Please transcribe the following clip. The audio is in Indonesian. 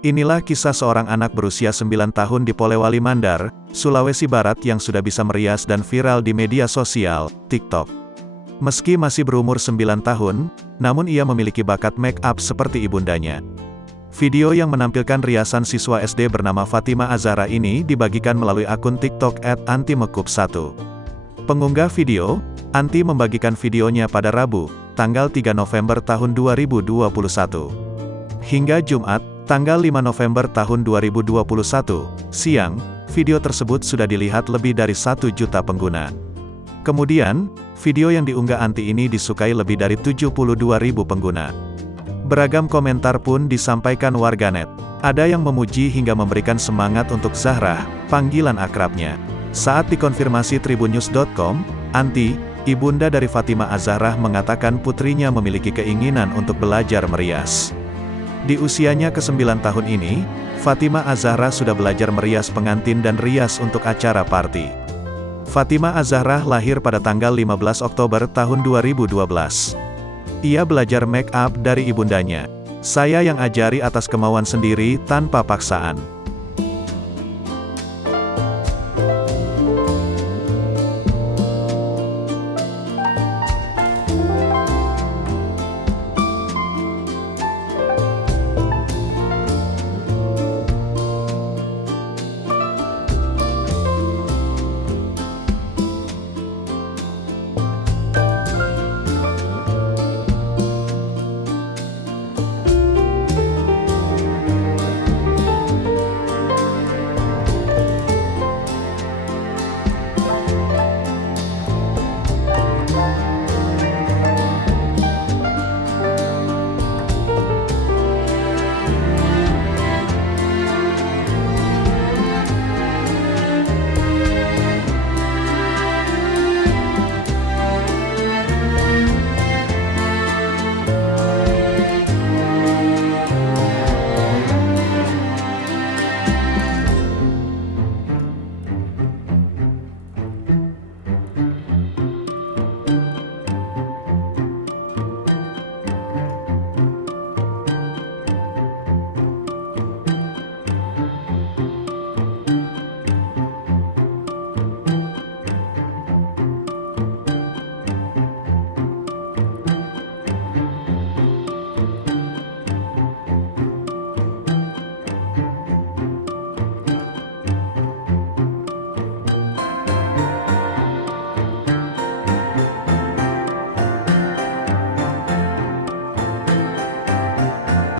Inilah kisah seorang anak berusia 9 tahun di Polewali Mandar, Sulawesi Barat yang sudah bisa merias dan viral di media sosial, TikTok. Meski masih berumur 9 tahun, namun ia memiliki bakat make up seperti ibundanya. Video yang menampilkan riasan siswa SD bernama Fatima Azahra ini dibagikan melalui akun TikTok @antimekup1. Pengunggah video, Anti membagikan videonya pada Rabu, tanggal 3 November tahun 2021. Hingga Jumat, tanggal 5 November tahun 2021, siang, video tersebut sudah dilihat lebih dari 1 juta pengguna. Kemudian, video yang diunggah Anti ini disukai lebih dari 72.000 pengguna. Beragam komentar pun disampaikan warganet. Ada yang memuji hingga memberikan semangat untuk Zahra, panggilan akrabnya. Saat dikonfirmasi tribunnews.com, Anti, ibunda dari Fatima Azahra mengatakan putrinya memiliki keinginan untuk belajar merias. Di usianya ke-9 tahun ini, Fatima Azahra sudah belajar merias pengantin dan rias untuk acara party. Fatima Azahra lahir pada tanggal 15 Oktober tahun 2012. Ia belajar make up dari ibundanya. Saya yang ajari atas kemauan sendiri tanpa paksaan.